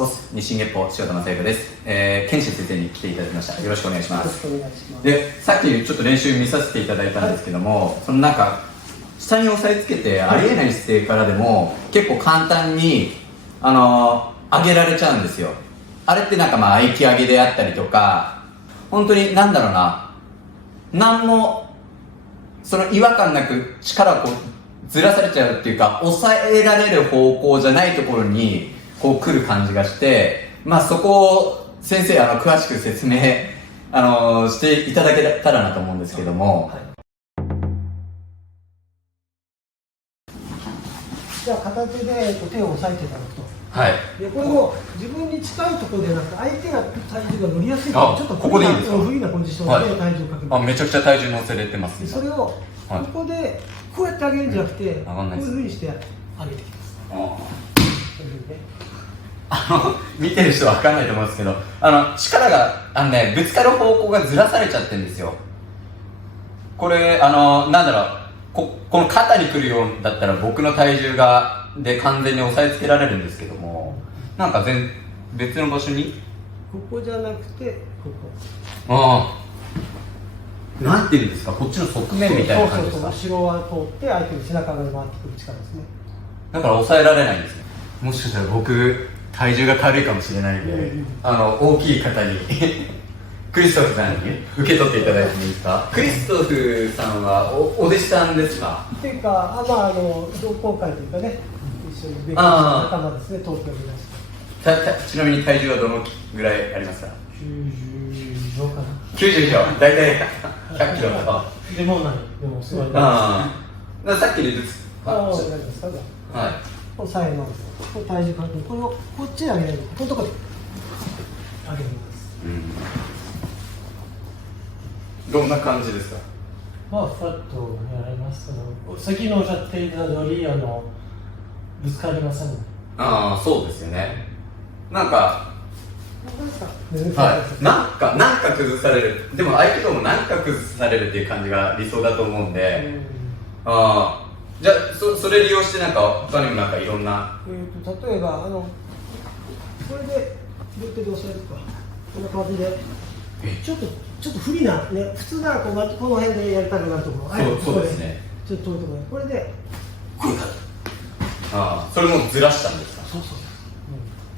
ボス日進月歩塩田正幸です。健志先生に来ていただきました。よろしくお願いします。よろしくお願いします。で、さっきちょっと練習見させていただいたんですけども、そのなんか下に押さえつけてありえない姿勢からでも結構簡単に上げられちゃうんですよ。あれってなんかまあ息上げであったりとか、本当になんだろうな、なんもその違和感なく力をこうずらされちゃうっていうか、抑えられる方向じゃないところにこう来る感じがして、まあそこを先生詳しく説明していただけたらなと思うんですけども、はい、じゃあ片手で手を押さえていただくと、はい、でこれも自分に近いところでなく相手が体重が乗りやすい、ちょっとここでいいんですか？不利なポジションで体重をかける、めちゃくちゃ体重乗せれてますね。それをここでこうやって上げるんじゃなくて、こういうふうにして上げてきます。見てる人は分かんないと思うんですけど、力がぶつかる方向がずらされちゃってるんですよ。これなんだろう、この肩に来るようだったら僕の体重で完全に押さえつけられるんですけども、なんか別の場所にここじゃなくてここ、なんていうんですか、こっちの側面みたいな感じですか？後ろは通って相手の背中が回ってくる力ですね。だから抑えられないんですね。もしかしたら僕体重が軽いかもしれないので、大きい方にクリストフさんに受け取っていただいてもいいですか？クリストフさんはお弟子さんですか？っていうか、同好会というかね、一緒に勉強した仲間ですね、東京にいらっしゃる。ちなみに体重はどのぐらいありますか？90以上かな。90以上、大体100キロとか。でもすごい。さっきでずつ。何ですか？はい。これ左右のこれ体重かけて、これをこっちに上げないと、このところで上げるんです。どんな感じですか？フラットにやりますけど、先のおっしゃっていた通りぶつかりませんね。そうですよね。なんかなんか崩される。でも相手ともなんか崩されるっていう感じが理想だと思うんで、じゃあそれ利用してなんか他にもなんかいろんな、例えばこれで両手で押さえるか、こんな感じでちょっと不利なね、普通ならこの辺でやりたくなるところ、そうですね。ちょっと遠いところでこれでこういう感じ。それもずらしたんですか？そう、ち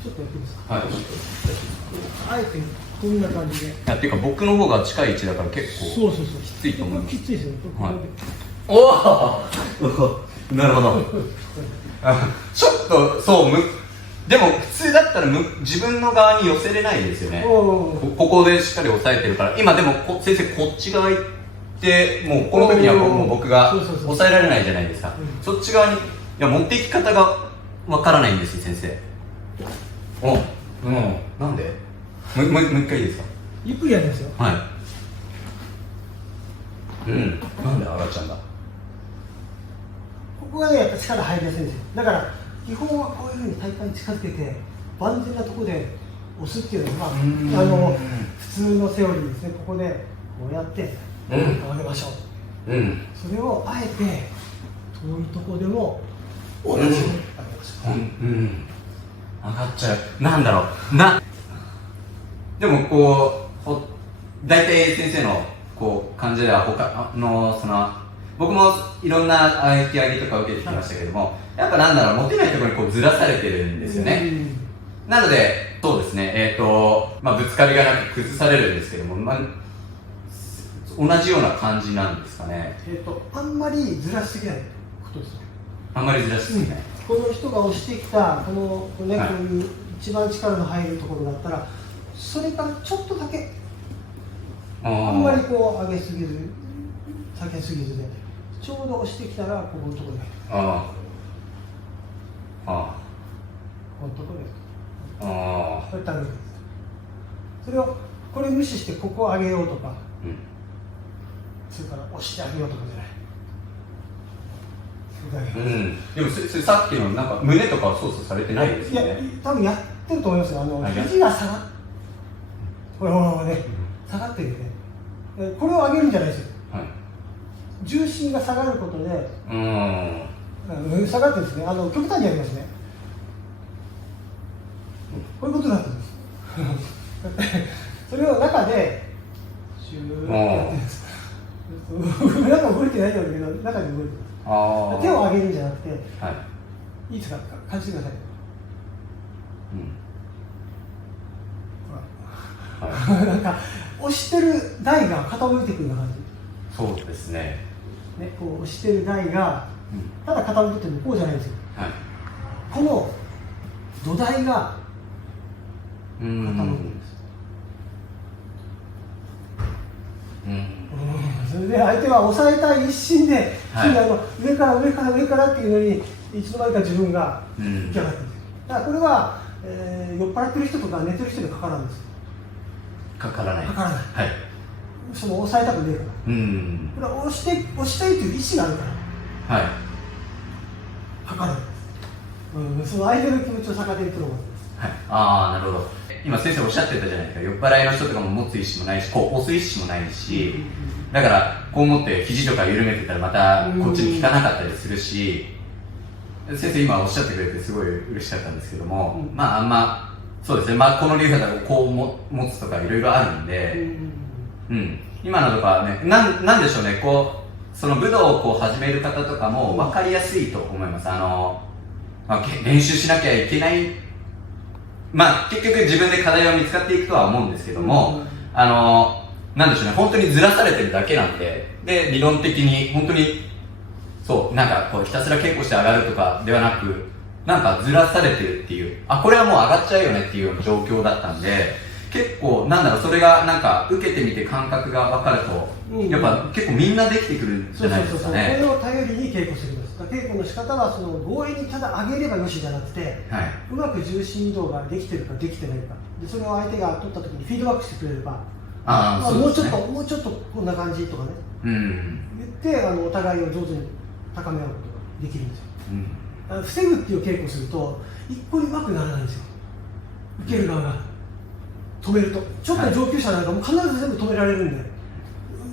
ょっとやってみますか。はい、あえてこんな感じで。っていうか僕の方が近い位置だから結構きついと思います。きついですよね。なるほど。ちょっとでも普通だったら自分の側に寄せれないですよね。ここでしっかり押さえてるから。今でも先生こっち側行ってもうこの時にはもう僕が押さえられないじゃないですか。そっち側に持っていき方がわからないんですよ先生。なんで？もう一回いいですか？ゆっくりやりますよ。はい。なんで上がっちゃうんだ？ここがね、やっぱ力入りやすいんですよ。だから基本はこういうふうに体幹に近づけて万全なところで押すっていうのが普通のセオリーですね。ここでこうやって上げましょう。それをあえて遠いところでも同じように上げましょう。上がっちゃう。なんだろうでも大体先生の感じでは僕もいろんな引き上げとか受けてきましたけども、やっぱ持てないところにずらされてるんですよね。なのでそうですね、ぶつかりがなく崩されるんですけども、同じような感じなんですかね。あんまりずらしすぎないことです。あんまりずらしすぎない。この人が押してきたこういう一番力の入るところだったら、それからちょっとだけあんまり上げすぎず下げすぎずで、ちょうど押してきたらここのところでこのところでこうやって上げる。それをこれ無視してここを上げようとか、それから押してあげようとかじゃない。でもさっきの胸とかは操作されてないですよね。多分やってると思いますよ。肘が下がってほらね、下がってるよね。これを上げるんじゃないですよ。重心が下がることで下がってるんですね。極端にやりますね。こういうことあ手を上げるんじゃなくて、はいいいですか、感じてください。うんはいなんか押してる台が傾いてくるような感そうですねじ、ね、こう押してる台がただ傾いてるのこうじゃないんですよ。はいこの土台がう傾いてるんです。それで相手は抑えたい一心で、はい上から上から上からっていうのにいつの間にか自分が浮き上がってるんですよ。だからこれは、酔っ払ってる人とか寝てる人でかからんですよ。かからないかからない。はいその抑えたくねえから。これは押したいという意思があるからはいかからない。その相手の気持ちを逆手に取るものです。はい、ああなるほど。今先生おっしゃってたじゃないですか、酔っ払いの人とかも持つ意思もないし、こう押す意思もないし、だからこう思って肘とか緩めてたらまたこっちに効かなかったりするし、先生今おっしゃってくれてすごい嬉しかったんですけども、まああんまそうですね、まあこの流派だとこう持つとかいろいろあるんで、今のとかはね、なんでしょうね、こうその武道をこう始める方とかも分かりやすいと思います。練習しなきゃいけない、まあ結局自分で課題は見つかっていくとは思うんですけども、なんでしょうね、本当にずらされてるだけなんで、で理論的に本当にそうなんかこうひたすら稽古して上がるとかではなく、なんかずらされてるっていう、これはもう上がっちゃうよねっていうような状況だったんで、結構なんだろう、それがなんか受けてみて感覚が分かると、やっぱ結構みんなできてくるんじゃないですかね。これを頼りに稽古するんです。稽古の仕方はその強引にただ上げればよしじゃなくて、うまく重心移動ができてるかできてないかで、それを相手が取った時にフィードバックしてくれれば、もうちょっとこんな感じとかね、言ってお互いを上手に高め合うことができるんですよ。防ぐっていう稽古をすると一個にうまくならないんですよ。受ける側が止めるとちょっと上級者なんかもう必ず全部止められるんで、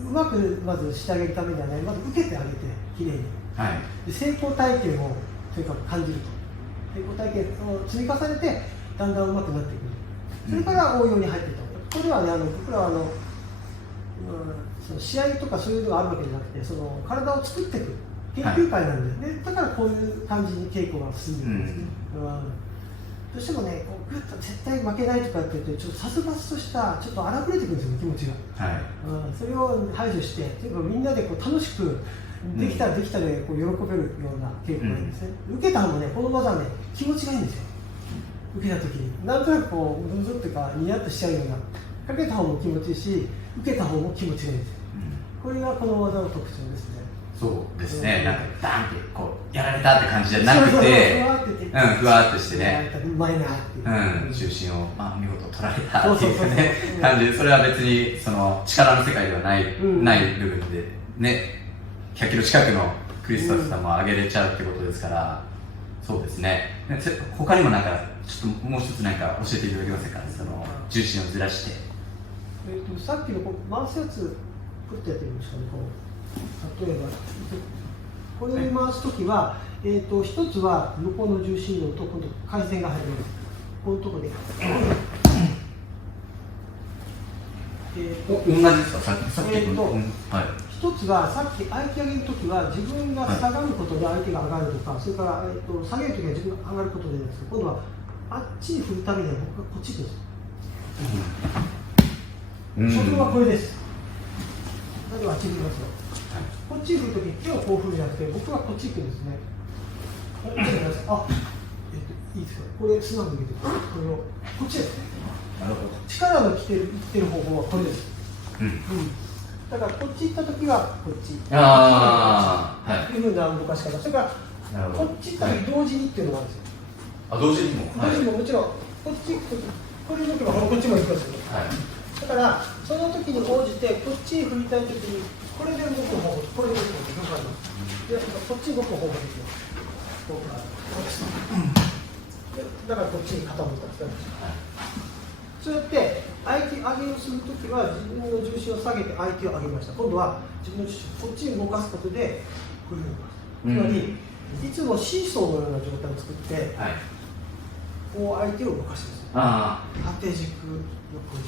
うまくまずしてあげるためにはね、まず受けてあげてきれいに、で成功体験をとにかく感じると、成功体験を積み重ねてだんだんうまくなっていく、それから応用に入っていった。これはね、僕らはその試合とかそういうのがあるわけじゃなくて、その体を作っていく研究会なんで、だからこういう感じに稽古が進んでるんですね。どうしてもね、グッと絶対負けないとかって言って、ちょっと殺伐としたちょっと荒くれてくるんですよ、気持ちが。それを排除して、というかみんなでこう楽しくできたらできたでこう喜べるような稽古がいいんですね。受けた方もね、この技はね、気持ちがいいんですよ。受けた時になんとなくこうムズっていうかニヤッとしちゃうような、かけた方も気持ちいいし受けた方も気持ちがいいんですよ。これがこの技の特徴ですね。そうですね、なんかダンってこうやられたって感じじゃなくて、ふわっとしてね、うまいなっていう、中心を見事取られたっていうね感じで、それは別にその力の世界ではない部分でね、100キロ近くのクリストフさんも上げれちゃうってことですから、そうですね。他にもなんかちょっともう一つなんか教えていただけませんか、その重心をずらして。さっきのこう回すやつプッとやってみましょうね。例えばこれを回すときは、一つは向こうの重心移動と今度回線が入ります。このところで同じですか、さっき一つはさっき相手上げるときは自分が下がることで相手が上がるとか、それから、下げるときは自分が上がることでなんですけど、今度はあっちに振るためには僕がこっち行くんですよ。初動はこれです。例えばあっちに行きますよ。こっちに振るとき手をこう振るんじゃなくて、僕はこっち行くんですね。いいですか、これ素直に見てください。これをこっちです。力のいってる方法はこれです。だからこっち行ったときはこっち、いうふうな動かし方。それからこっち行ったとき同時にっていうのがあるんですよ。同時にも。同時にももちろんこっち行くとき、これ動けばこっちも行きますよ。だからその時に応じてこっちに振りたいときにこれで動く方法、これで動く方法があります。でこっちに動く方法ができます。だからこっちに傾いたんです。そうやって相手上げをするときは自分の重心を下げて相手を上げました。今度は自分の重心をこっちに動かすことでこういうふうに動かす。つまりいつもシーソーのような状態を作って、こう相手を動かしてるんですよ。縦軸、横軸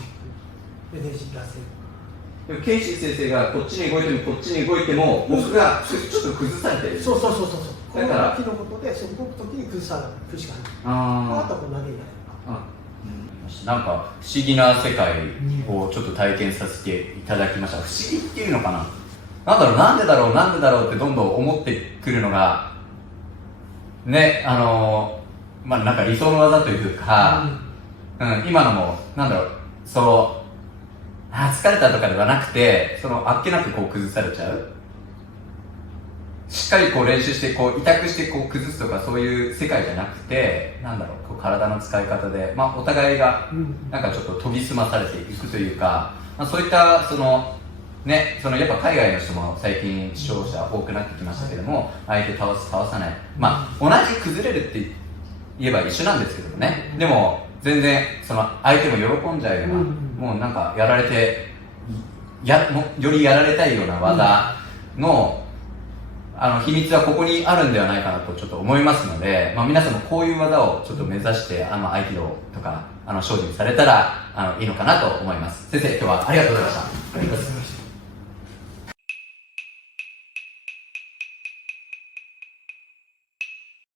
でねじらせる。でもケイシー先生がこっちに動いてもこっちに動いても僕がちょっと崩されてる。そうそうそうそう。このだから木のことで、そう動くときに崩しかない。ああとはこう投げないとか。あ、なんか不思議な世界をちょっと体験させていただきました。不思議っていうのかな、なんでだろうってどんどん思ってくるのがね、まあなんか理想の技というか、今のも疲れたとかではなくて、あっけなくこう崩されちゃう、しっかりこう練習してこう委託してこう崩すとかそういう世界じゃなくて、こう体の使い方で、まあ、お互いがなんかちょっと研ぎ澄まされていくというか、まあ、そういったやっぱ海外の人も最近視聴者多くなってきましたけども、相手倒す倒さない、まあ同じ崩れるって言えば一緒なんですけどもね、でも全然相手も喜んじゃうような、もうなんかやられてよりやられたいような技の、秘密はここにあるんではないかなとちょっと思いますので、まあ、皆さんもこういう技をちょっと目指して合気道とか精進されたらいいのかなと思います。先生、今日はありがとうございました。